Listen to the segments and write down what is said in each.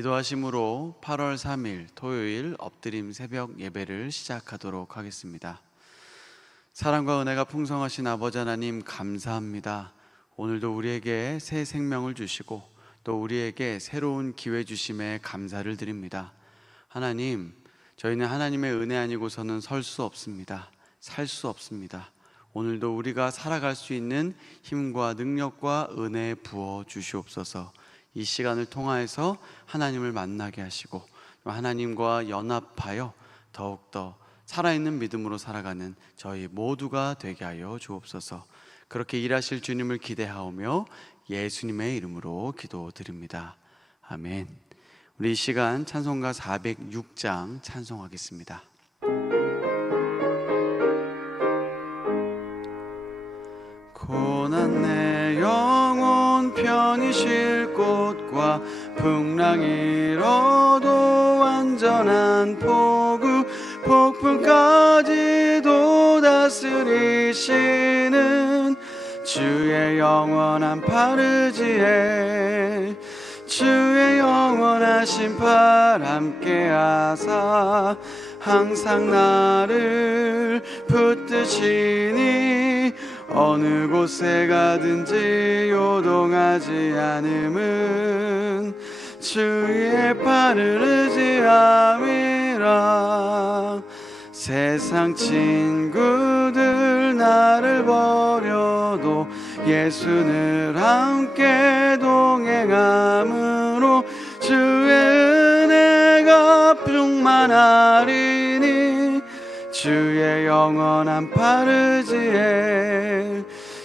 기도하심으로 8월 3일 토요일 엎드림 새벽 예배를 시작하도록 하겠습니다. 사랑과 은혜가 풍성하신 아버지 하나님 감사합니다. 오늘도 우리에게 새 생명을 주시고 또 우리에게 새로운 기회 주심에 감사를 드립니다. 하나님, 저희는 하나님의 은혜 아니고서는 설 수 없습니다. 살 수 없습니다. 오늘도 우리가 살아갈 수 있는 힘과 능력과 은혜 부어 주시옵소서. 이 시간을 통하여서 하나님을 만나게 하시고 하나님과 연합하여 더욱더 살아있는 믿음으로 살아가는 저희 모두가 되게 하여 주옵소서. 그렇게 일하실 주님을 기대하오며 예수님의 이름으로 기도드립니다. 아멘. 우리 이 시간 찬송가 406장 찬송하겠습니다. 고난 내 영혼 편히 쉴 곳과 풍랑 일어도 완전한 폭우 폭풍까지도 다스리시는 주의 영원한 파르지에 주의 영원하신 팔 함께하사 항상 나를 붙드시니 어느 곳에 가든지 요동하지 않음은 주의 팔을 의지함이라. 세상 친구들 나를 버려도 예수는 함께 동행함으로 주의 은혜가 충만하리니 주의 영원한 파르지에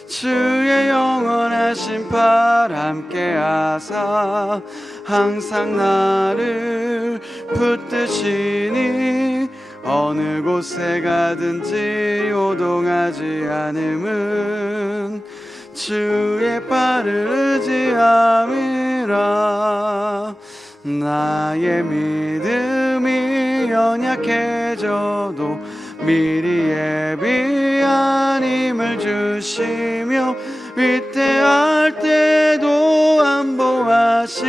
주의 영원하신 팔 함께하사 항상 나를 붙드시니 어느 곳에 가든지 요동하지 않음은 주의 팔을 의지함이라. 나의 믿음이 연약해져도 미리 예비한 힘을 주시며 위태할 때도 안보하시는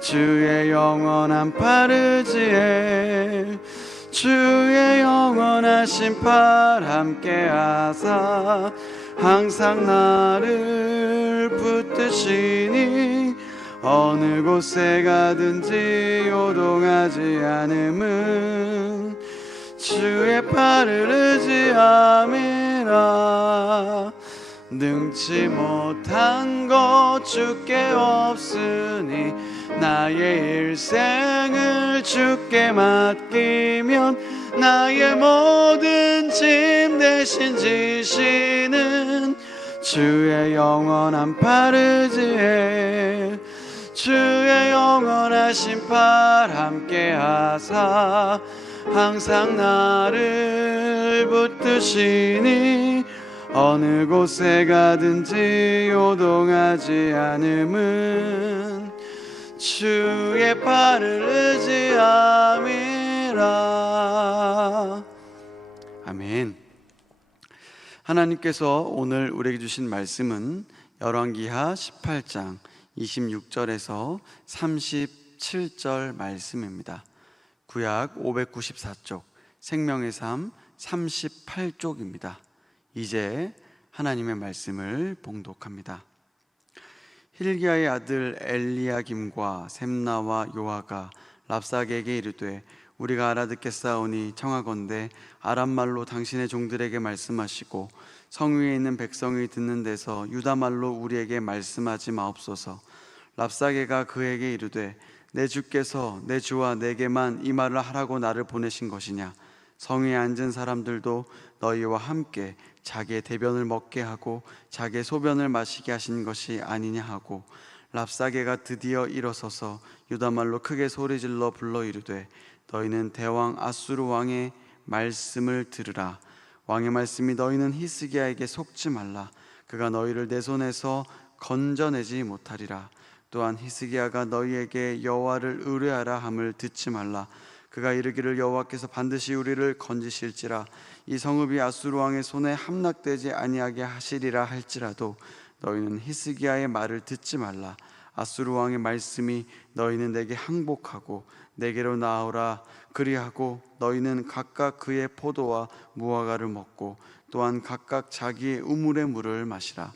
주의 영원한 파르지에 주의 영원하신 팔 함께하사 항상 나를 붙드시니 어느 곳에 가든지 요동하지 않음은 주의 팔을 의지함이라. 능치 못한 것 주께 없으니 나의 일생을 주께 맡기면 나의 모든 짐 대신 지시는 주의 영원한 파르지에 주의 영원하신 팔 함께하사 항상 나를 붙드시니 어느 곳에 가든지 요동하지 않음은 주의 팔을 의지함이라. 아멘. 하나님께서 오늘 우리에게 주신 말씀은 열왕기하 18장 26절에서 37절 말씀입니다. 구약 594쪽, 생명의 삶 38쪽입니다. 이제 하나님의 말씀을 봉독합니다. 힐기야의 아들 엘리야김과 셈나와 요아가 랍사게에게 이르되 우리가 알아듣겠사오니 청하건대 아람말로 당신의 종들에게 말씀하시고 성 위에 있는 백성이 듣는 데서 유다말로 우리에게 말씀하지 마옵소서. 랍사게가 그에게 이르되 내 주께서 내 주와 내게만 이 말을 하라고 나를 보내신 것이냐? 성위에 앉은 사람들도 너희와 함께 자기의 대변을 먹게 하고 자기의 소변을 마시게 하신 것이 아니냐 하고 랍사게가 드디어 일어서서 유다말로 크게 소리질러 불러 이르되 너희는 대왕 아수르 왕의 말씀을 들으라. 왕의 말씀이 너희는 히스기야에게 속지 말라. 그가 너희를 내 손에서 건져내지 못하리라. 또한 히스기야가 너희에게 여호와를 의뢰하라 함을 듣지 말라. 그가 이르기를 여호와께서 반드시 우리를 건지실지라 이 성읍이 아수르 왕의 손에 함락되지 아니하게 하시리라 할지라도 너희는 히스기야의 말을 듣지 말라. 아수르 왕의 말씀이 너희는 내게 항복하고 내게로 나오라. 그리하고 너희는 각각 그의 포도와 무화과를 먹고 또한 각각 자기의 우물의 물을 마시라.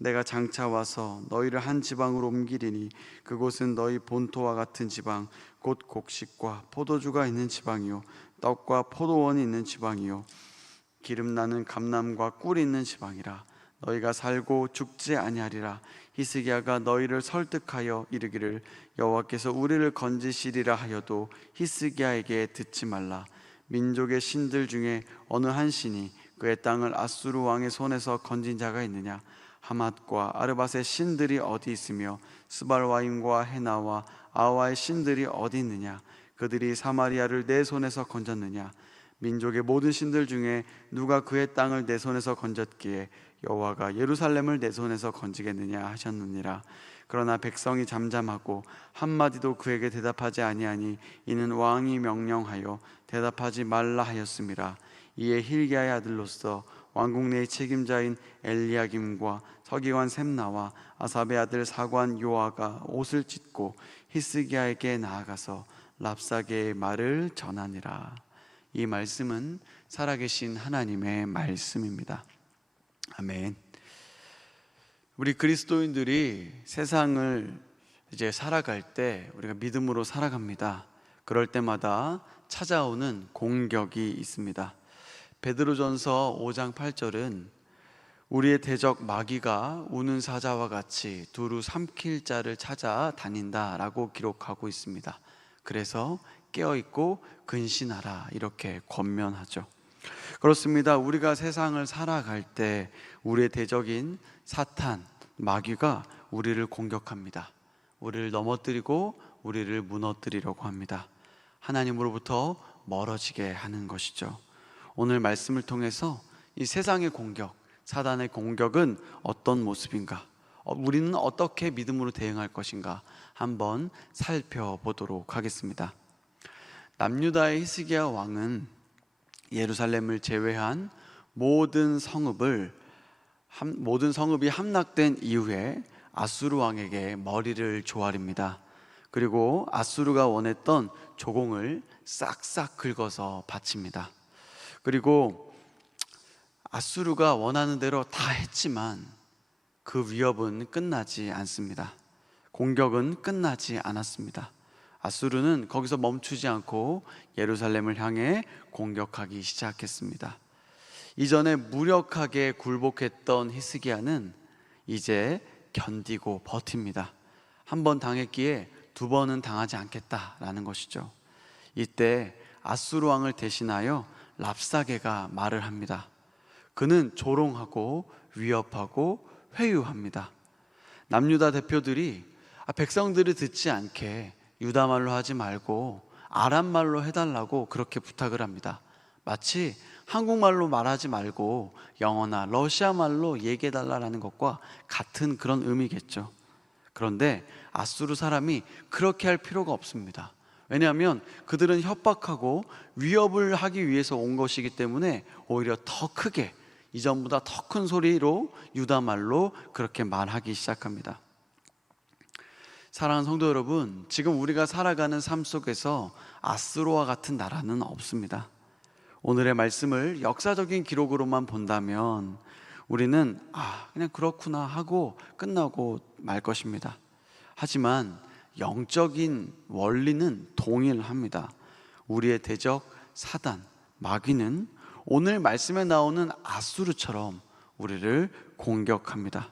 내가 장차 와서 너희를 한 지방으로 옮기리니 그곳은 너희 본토와 같은 지방, 곧 곡식과 포도주가 있는 지방이요 떡과 포도원이 있는 지방이요 기름 나는 감람과 꿀이 있는 지방이라. 너희가 살고 죽지 아니하리라. 히스기야가 너희를 설득하여 이르기를 여호와께서 우리를 건지시리라 하여도 히스기야에게 듣지 말라. 민족의 신들 중에 어느 한 신이 그의 땅을 아수르 왕의 손에서 건진 자가 있느냐? 하맛과 아르밧의 신들이 어디 있으며 스발와임과 헤나와 아와의 신들이 어디 있느냐? 그들이 사마리아를 내 손에서 건졌느냐? 민족의 모든 신들 중에 누가 그의 땅을 내 손에서 건졌기에 여호와가 예루살렘을 내 손에서 건지겠느냐 하셨느니라. 그러나 백성이 잠잠하고 한마디도 그에게 대답하지 아니하니 이는 왕이 명령하여 대답하지 말라 하였음이라. 이에 힐기야의 아들로서 왕궁 내의 책임자인 엘리야김과 서기관 셈나와 아삽의 아들 사관 요아가 옷을 찢고 히스기야에게 나아가서 랍사게의 말을 전하니라. 이 말씀은 살아계신 하나님의 말씀입니다. 아멘. 우리 그리스도인들이 세상을 이제 살아갈 때 우리가 믿음으로 살아갑니다. 그럴 때마다 찾아오는 공격이 있습니다. 베드로전서 5장 8절은 우리의 대적 마귀가 우는 사자와 같이 두루 삼킬 자를 찾아 다닌다라고 기록하고 있습니다. 그래서 깨어있고 근신하라 이렇게 권면하죠. 그렇습니다. 우리가 세상을 살아갈 때 우리의 대적인 사탄, 마귀가 우리를 공격합니다. 우리를 넘어뜨리고 우리를 무너뜨리려고 합니다. 하나님으로부터 멀어지게 하는 것이죠. 오늘 말씀을 통해서 이 세상의 공격, 사단의 공격은 어떤 모습인가? 우리는 어떻게 믿음으로 대응할 것인가? 한번 살펴보도록 하겠습니다. 남유다의 히스기야 왕은 예루살렘을 제외한 모든 성읍이 함락된 이후에 아수르 왕에게 머리를 조아립니다. 그리고 아수르가 원했던 조공을 싹싹 긁어서 바칩니다. 그리고 아수르가 원하는 대로 다 했지만 그 위협은 끝나지 않습니다. 공격은 끝나지 않았습니다. 아수르는 거기서 멈추지 않고 예루살렘을 향해 공격하기 시작했습니다. 이전에 무력하게 굴복했던 히스기야는 이제 견디고 버팁니다. 한 번 당했기에 두 번은 당하지 않겠다라는 것이죠. 이때 아수르 왕을 대신하여 랍사게가 말을 합니다. 그는 조롱하고 위협하고 회유합니다. 남유다 대표들이 백성들이 듣지 않게 유다말로 하지 말고 아람말로 해달라고 그렇게 부탁을 합니다. 마치 한국말로 말하지 말고 영어나 러시아말로 얘기해달라는 것과 같은 그런 의미겠죠. 그런데 아수르 사람이 그렇게 할 필요가 없습니다. 왜냐하면 그들은 협박하고 위협을 하기 위해서 온 것이기 때문에 오히려 더 크게, 이전보다 더 큰 소리로 유다말로 그렇게 말하기 시작합니다. 사랑하는 성도 여러분, 지금 우리가 살아가는 삶 속에서 아수르와 같은 나라는 없습니다. 오늘의 말씀을 역사적인 기록으로만 본다면 우리는 그냥 그렇구나 하고 끝나고 말 것입니다. 하지만 영적인 원리는 동일합니다. 우리의 대적 사단, 마귀는 오늘 말씀에 나오는 아수르처럼 우리를 공격합니다.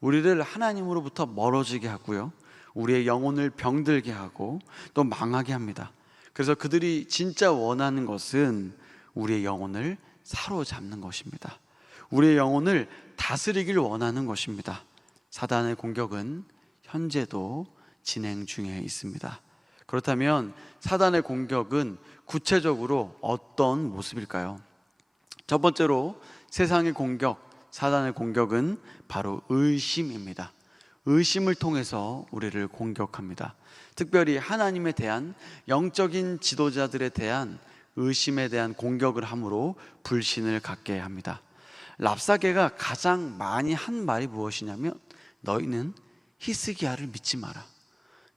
우리를 하나님으로부터 멀어지게 하고요, 우리의 영혼을 병들게 하고 또 망하게 합니다. 그래서 그들이 진짜 원하는 것은 우리의 영혼을 사로잡는 것입니다. 우리의 영혼을 다스리길 원하는 것입니다. 사단의 공격은 현재도 진행 중에 있습니다. 그렇다면 사단의 공격은 구체적으로 어떤 모습일까요? 첫 번째로 세상의 공격, 사단의 공격은 바로 의심입니다. 의심을 통해서 우리를 공격합니다. 특별히 하나님에 대한, 영적인 지도자들에 대한 의심에 대한 공격을 함으로 불신을 갖게 합니다. 랍사게가 가장 많이 한 말이 무엇이냐면 너희는 히스기야를 믿지 마라.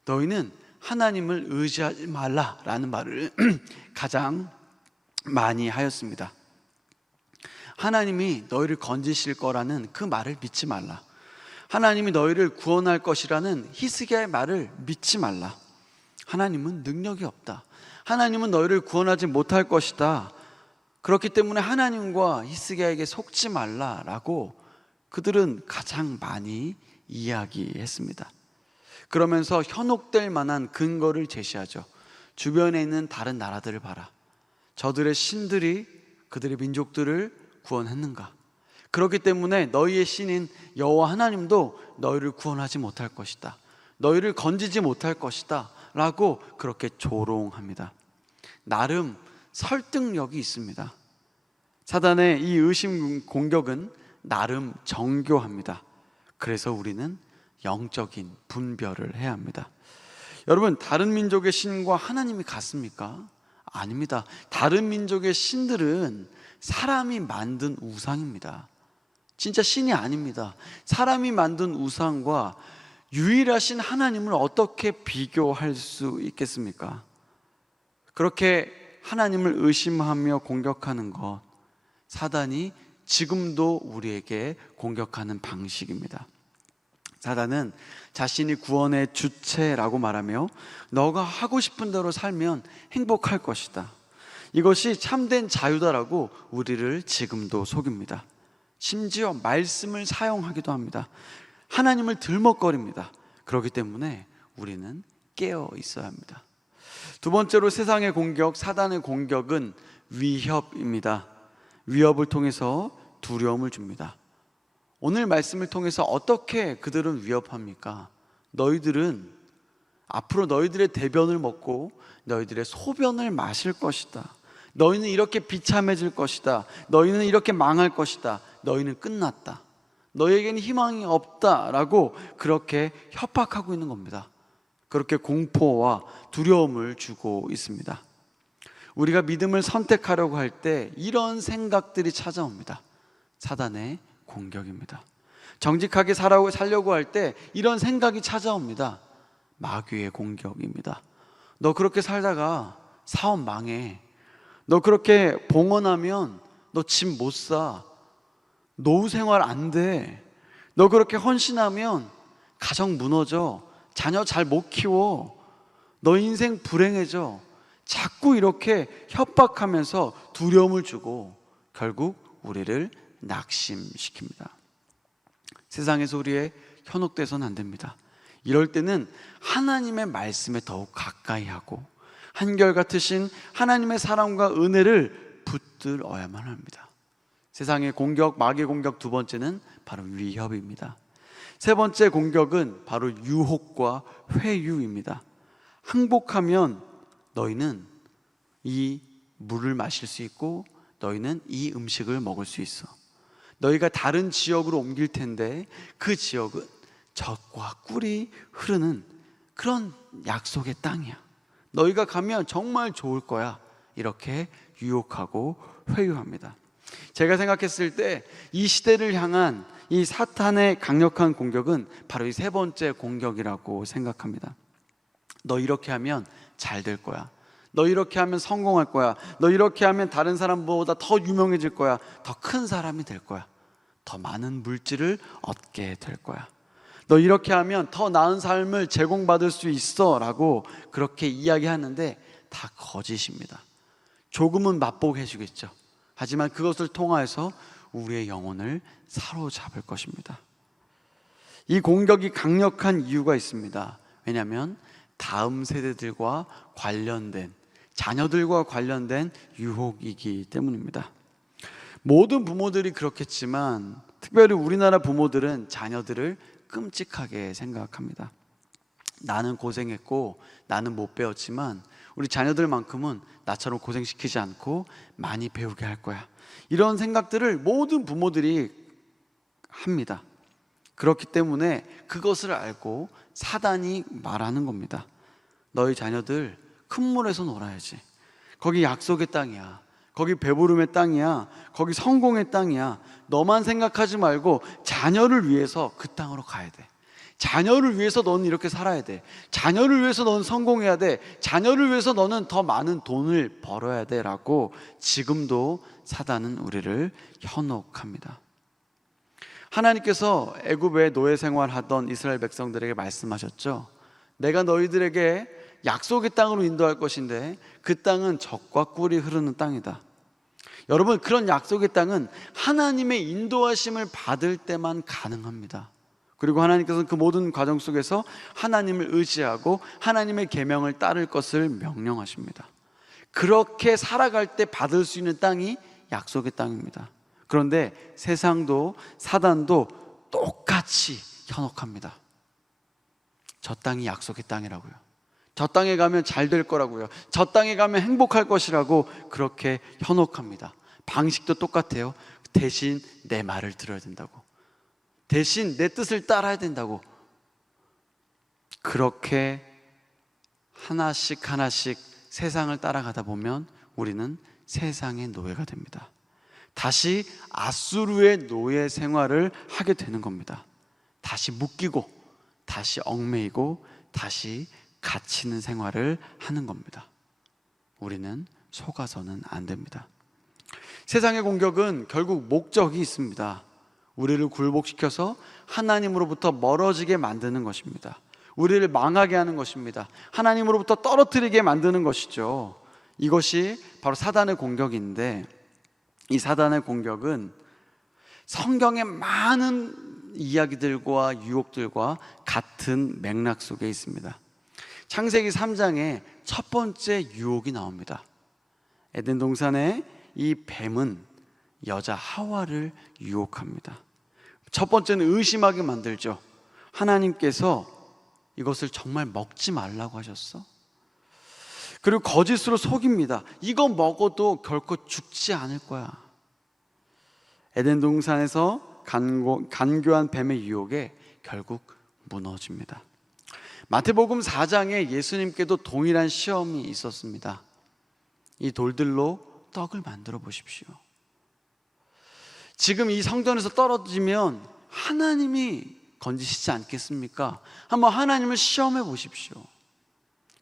너희는 하나님을 의지하지 말라라는 말을 가장 많이 하였습니다. 하나님이 너희를 건지실 거라는 그 말을 믿지 말라. 하나님이 너희를 구원할 것이라는 히스기야의 말을 믿지 말라. 하나님은 능력이 없다. 하나님은 너희를 구원하지 못할 것이다. 그렇기 때문에 하나님과 히스기야에게 속지 말라라고 그들은 가장 많이 이야기했습니다. 그러면서 현혹될 만한 근거를 제시하죠. 주변에 있는 다른 나라들을 봐라. 저들의 신들이 그들의 민족들을 구원했는가? 그렇기 때문에 너희의 신인 여호와 하나님도 너희를 구원하지 못할 것이다. 너희를 건지지 못할 것이다 라고 그렇게 조롱합니다. 나름 설득력이 있습니다. 사단의 이 의심 공격은 나름 정교합니다. 그래서 우리는 영적인 분별을 해야 합니다. 여러분, 다른 민족의 신과 하나님이 같습니까? 아닙니다. 다른 민족의 신들은 사람이 만든 우상입니다. 진짜 신이 아닙니다. 사람이 만든 우상과 유일하신 하나님을 어떻게 비교할 수 있겠습니까? 그렇게 하나님을 의심하며 공격하는 것, 사단이 지금도 우리에게 공격하는 방식입니다. 사단은 자신이 구원의 주체라고 말하며 너가 하고 싶은 대로 살면 행복할 것이다. 이것이 참된 자유다라고 우리를 지금도 속입니다. 심지어 말씀을 사용하기도 합니다. 하나님을 들먹거립니다. 그렇기 때문에 우리는 깨어 있어야 합니다. 두 번째로 세상의 공격, 사단의 공격은 위협입니다. 위협을 통해서 두려움을 줍니다. 오늘 말씀을 통해서 어떻게 그들은 위협합니까? 너희들은 앞으로 너희들의 대변을 먹고 너희들의 소변을 마실 것이다. 너희는 이렇게 비참해질 것이다. 너희는 이렇게 망할 것이다. 너희는 끝났다. 너희에게는 희망이 없다라고 그렇게 협박하고 있는 겁니다. 그렇게 공포와 두려움을 주고 있습니다. 우리가 믿음을 선택하려고 할 때 이런 생각들이 찾아옵니다. 사단의 공격입니다. 정직하게 살려고 할 때 이런 생각이 찾아옵니다. 마귀의 공격입니다. 너 그렇게 살다가 사업 망해. 너 그렇게 봉헌하면 너 집 못 사. 노후 생활 안 돼. 너 그렇게 헌신하면 가정 무너져. 자녀 잘 못 키워. 너 인생 불행해져. 자꾸 이렇게 협박하면서 두려움을 주고 결국 우리를 낙심시킵니다. 세상에서 우리의 현혹돼서는 안 됩니다. 이럴 때는 하나님의 말씀에 더욱 가까이 하고 한결같으신 하나님의 사랑과 은혜를 붙들어야만 합니다. 세상의 공격, 마귀의 공격 두 번째는 바로 위협입니다. 세 번째 공격은 바로 유혹과 회유입니다. 항복하면 너희는 이 물을 마실 수 있고 너희는 이 음식을 먹을 수 있어. 너희가 다른 지역으로 옮길 텐데 그 지역은 젖과 꿀이 흐르는 그런 약속의 땅이야. 너희가 가면 정말 좋을 거야. 이렇게 유혹하고 회유합니다. 제가 생각했을 때 이 시대를 향한 이 사탄의 강력한 공격은 바로 이 세 번째 공격이라고 생각합니다. 너 이렇게 하면 잘 될 거야. 너 이렇게 하면 성공할 거야. 너 이렇게 하면 다른 사람보다 더 유명해질 거야. 더 큰 사람이 될 거야. 더 많은 물질을 얻게 될 거야. 너 이렇게 하면 더 나은 삶을 제공받을 수 있어 라고 그렇게 이야기하는데 다 거짓입니다. 조금은 맛보게 해주겠죠. 하지만 그것을 통하여서 우리의 영혼을 사로잡을 것입니다. 이 공격이 강력한 이유가 있습니다. 왜냐하면 다음 세대들과 관련된, 자녀들과 관련된 유혹이기 때문입니다. 모든 부모들이 그렇겠지만 특별히 우리나라 부모들은 자녀들을 끔찍하게 생각합니다. 나는 고생했고 나는 못 배웠지만 우리 자녀들만큼은 나처럼 고생시키지 않고 많이 배우게 할 거야. 이런 생각들을 모든 부모들이 합니다. 그렇기 때문에 그것을 알고 사단이 말하는 겁니다. 너희 자녀들 큰 물에서 놀아야지. 거기 약속의 땅이야. 거기 배부름의 땅이야. 거기 성공의 땅이야. 너만 생각하지 말고 자녀를 위해서 그 땅으로 가야 돼. 자녀를 위해서 너는 이렇게 살아야 돼. 자녀를 위해서 너는 성공해야 돼. 자녀를 위해서 너는 더 많은 돈을 벌어야 돼 라고 지금도 사단은 우리를 현혹합니다. 하나님께서 애굽에 노예 생활하던 이스라엘 백성들에게 말씀하셨죠. 내가 너희들에게 약속의 땅으로 인도할 것인데 그 땅은 젖과 꿀이 흐르는 땅이다. 여러분, 그런 약속의 땅은 하나님의 인도하심을 받을 때만 가능합니다. 그리고 하나님께서는 그 모든 과정 속에서 하나님을 의지하고 하나님의 계명을 따를 것을 명령하십니다. 그렇게 살아갈 때 받을 수 있는 땅이 약속의 땅입니다. 그런데 세상도 사단도 똑같이 현혹합니다. 저 땅이 약속의 땅이라고요. 저 땅에 가면 잘 될 거라고요. 저 땅에 가면 행복할 것이라고 그렇게 현혹합니다. 방식도 똑같아요. 대신 내 말을 들어야 된다고, 대신 내 뜻을 따라야 된다고. 그렇게 하나씩 하나씩 세상을 따라가다 보면 우리는 세상의 노예가 됩니다. 다시 아수르의 노예 생활을 하게 되는 겁니다. 다시 묶이고, 다시 얽매이고, 다시 갇히는 생활을 하는 겁니다. 우리는 속아서는 안 됩니다. 세상의 공격은 결국 목적이 있습니다. 우리를 굴복시켜서 하나님으로부터 멀어지게 만드는 것입니다. 우리를 망하게 하는 것입니다. 하나님으로부터 떨어뜨리게 만드는 것이죠. 이것이 바로 사단의 공격인데, 이 사단의 공격은 성경의 많은 이야기들과 유혹들과 같은 맥락 속에 있습니다. 창세기 3장에 첫 번째 유혹이 나옵니다. 에덴 동산에 이 뱀은 여자 하와를 유혹합니다. 첫 번째는 의심하게 만들죠. 하나님께서 이것을 정말 먹지 말라고 하셨어? 그리고 거짓으로 속입니다. 이거 먹어도 결코 죽지 않을 거야. 에덴 동산에서 간교한 뱀의 유혹에 결국 무너집니다. 마태복음 4장에 예수님께도 동일한 시험이 있었습니다. 이 돌들로 떡을 만들어 보십시오. 지금 이 성전에서 떨어지면 하나님이 건지시지 않겠습니까? 한번 하나님을 시험해 보십시오.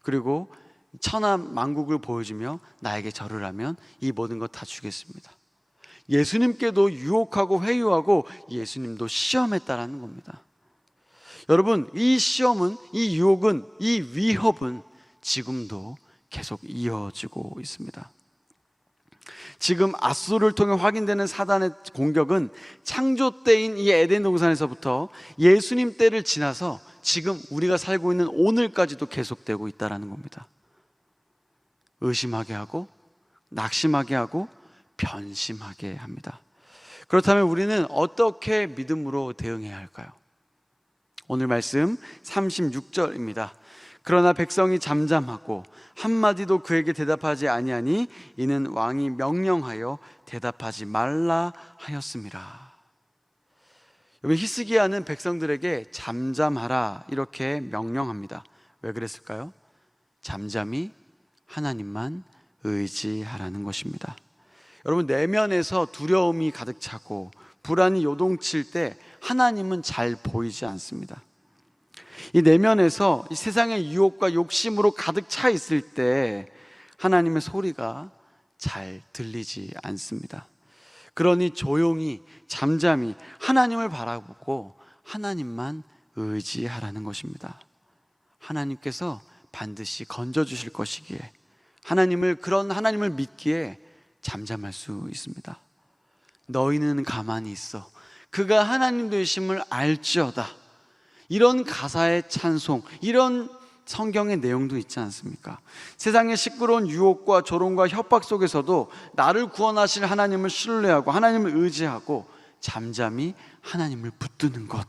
그리고 천하 만국을 보여주며 나에게 절을 하면 이 모든 것 다 주겠습니다. 예수님께도 유혹하고 회유하고 예수님도 시험했다라는 겁니다. 여러분, 이 시험은, 이 유혹은, 이 위협은 지금도 계속 이어지고 있습니다. 지금 아수르를 통해 확인되는 사단의 공격은 창조 때인 이 에덴 동산에서부터 예수님 때를 지나서 지금 우리가 살고 있는 오늘까지도 계속되고 있다는 겁니다. 의심하게 하고, 낙심하게 하고, 변심하게 합니다. 그렇다면 우리는 어떻게 믿음으로 대응해야 할까요? 오늘 말씀 36절입니다. 그러나 백성이 잠잠하고 한마디도 그에게 대답하지 아니하니 이는 왕이 명령하여 대답하지 말라 하였음이라. 여기 히스기야는 백성들에게 잠잠하라 이렇게 명령합니다. 왜 그랬을까요? 잠잠히 하나님만 의지하라는 것입니다. 여러분, 내면에서 두려움이 가득 차고 불안이 요동칠 때 하나님은 잘 보이지 않습니다. 이 내면에서 이 세상의 유혹과 욕심으로 가득 차 있을 때 하나님의 소리가 잘 들리지 않습니다. 그러니 조용히 잠잠히 하나님을 바라보고 하나님만 의지하라는 것입니다. 하나님께서 반드시 건져주실 것이기에 그런 하나님을 믿기에 잠잠할 수 있습니다. 너희는 가만히 있어 그가 하나님 되심을 알지어다. 이런 가사의 찬송, 이런 성경의 내용도 있지 않습니까? 세상의 시끄러운 유혹과 조롱과 협박 속에서도 나를 구원하실 하나님을 신뢰하고 하나님을 의지하고 잠잠히 하나님을 붙드는 것,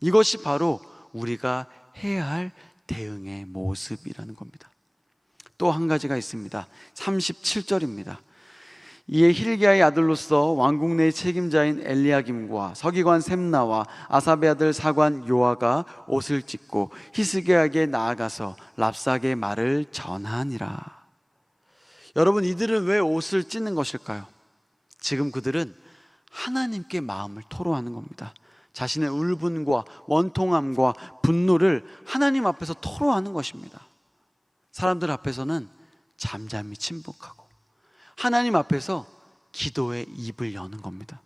이것이 바로 우리가 해야 할 대응의 모습이라는 겁니다. 또 한 가지가 있습니다. 37절입니다. 이에 힐기야의 아들로서 왕궁 내의 책임자인 엘리야김과 서기관 셈나와 아삽의 아들 사관 요아가 옷을 찢고 히스기야에게 나아가서 랍사게의 말을 전하니라. 여러분, 이들은 왜 옷을 찢는 것일까요? 지금 그들은 하나님께 마음을 토로하는 겁니다. 자신의 울분과 원통함과 분노를 하나님 앞에서 토로하는 것입니다. 사람들 앞에서는 잠잠히 침묵하고 하나님 앞에서 기도의 입을 여는 겁니다.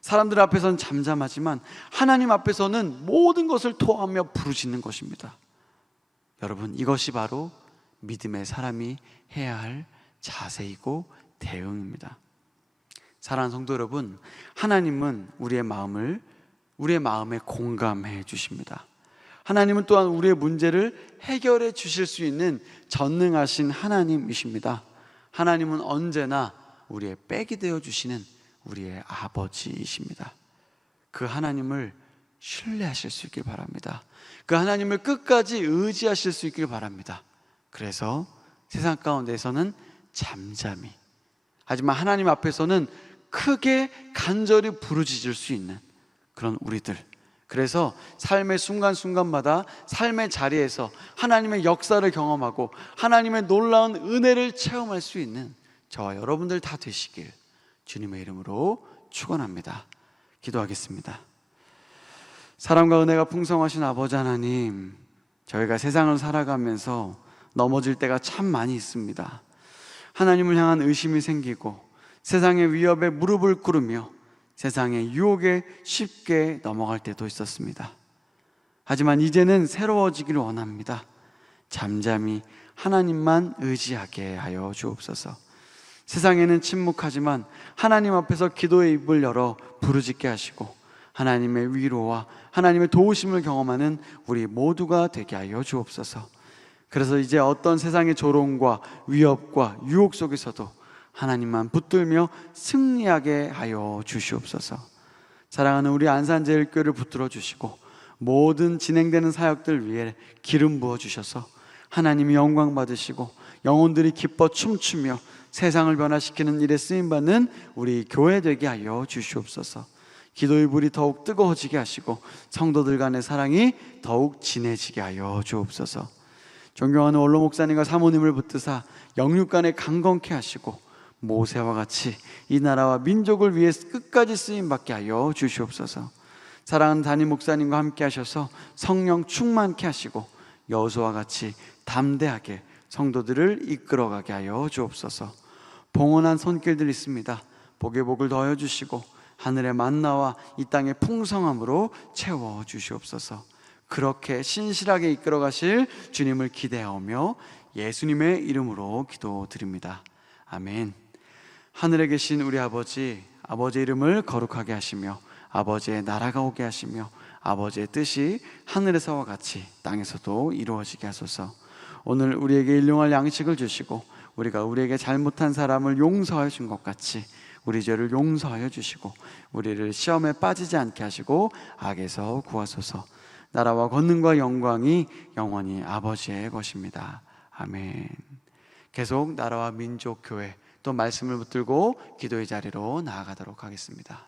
사람들 앞에서는 잠잠하지만 하나님 앞에서는 모든 것을 토하며 부르짖는 것입니다. 여러분, 이것이 바로 믿음의 사람이 해야 할 자세이고 대응입니다. 사랑하는 성도 여러분, 하나님은 우리의 마음에 공감해 주십니다. 하나님은 또한 우리의 문제를 해결해 주실 수 있는 전능하신 하나님이십니다. 하나님은 언제나 우리의 백이 되어 주시는 우리의 아버지이십니다. 그 하나님을 신뢰하실 수 있길 바랍니다. 그 하나님을 끝까지 의지하실 수 있길 바랍니다. 그래서 세상 가운데서는 잠잠히, 하지만 하나님 앞에서는 크게 간절히 부르짖을 수 있는 그런 우리들, 그래서 삶의 순간순간마다 삶의 자리에서 하나님의 역사를 경험하고 하나님의 놀라운 은혜를 체험할 수 있는 저와 여러분들 다 되시길 주님의 이름으로 축원합니다. 기도하겠습니다. 사랑과 은혜가 풍성하신 아버지 하나님, 저희가 세상을 살아가면서 넘어질 때가 참 많이 있습니다. 하나님을 향한 의심이 생기고 세상의 위협에 무릎을 꿇으며 세상의 유혹에 쉽게 넘어갈 때도 있었습니다. 하지만 이제는 새로워지기를 원합니다. 잠잠히 하나님만 의지하게 하여 주옵소서. 세상에는 침묵하지만 하나님 앞에서 기도의 입을 열어 부르짖게 하시고 하나님의 위로와 하나님의 도우심을 경험하는 우리 모두가 되게 하여 주옵소서. 그래서 이제 어떤 세상의 조롱과 위협과 유혹 속에서도 하나님만 붙들며 승리하게 하여 주시옵소서. 사랑하는 우리 안산제일교회를 붙들어 주시고 모든 진행되는 사역들 위해 기름 부어 주셔서 하나님이 영광 받으시고 영혼들이 기뻐 춤추며 세상을 변화시키는 일에 쓰임받는 우리 교회 되게 하여 주시옵소서. 기도의 불이 더욱 뜨거워지게 하시고 성도들 간의 사랑이 더욱 진해지게 하여 주옵소서. 존경하는 원로 목사님과 사모님을 붙드사 영육 간에 강건케 하시고 모세와 같이 이 나라와 민족을 위해 끝까지 쓰임받게 하여 주시옵소서. 사랑하는 담임 목사님과 함께 하셔서 성령 충만케 하시고 여호수아와 같이 담대하게 성도들을 이끌어가게 하여 주옵소서. 봉헌한 손길들 있습니다. 복에 복을 더하여 주시고 하늘의 만나와 이 땅의 풍성함으로 채워 주시옵소서. 그렇게 신실하게 이끌어 가실 주님을 기대하며 예수님의 이름으로 기도드립니다. 아멘. 하늘에 계신 우리 아버지, 아버지의 이름을 거룩하게 하시며 아버지의 나라가 오게 하시며 아버지의 뜻이 하늘에서와 같이 땅에서도 이루어지게 하소서. 오늘 우리에게 일용할 양식을 주시고 우리가 우리에게 잘못한 사람을 용서하여 준 것 같이 우리 죄를 용서하여 주시고 우리를 시험에 빠지지 않게 하시고 악에서 구하소서. 나라와 권능과 영광이 영원히 아버지의 것입니다. 아멘. 계속 나라와 민족 교회 또 말씀을 붙들고 기도의 자리로 나아가도록 하겠습니다.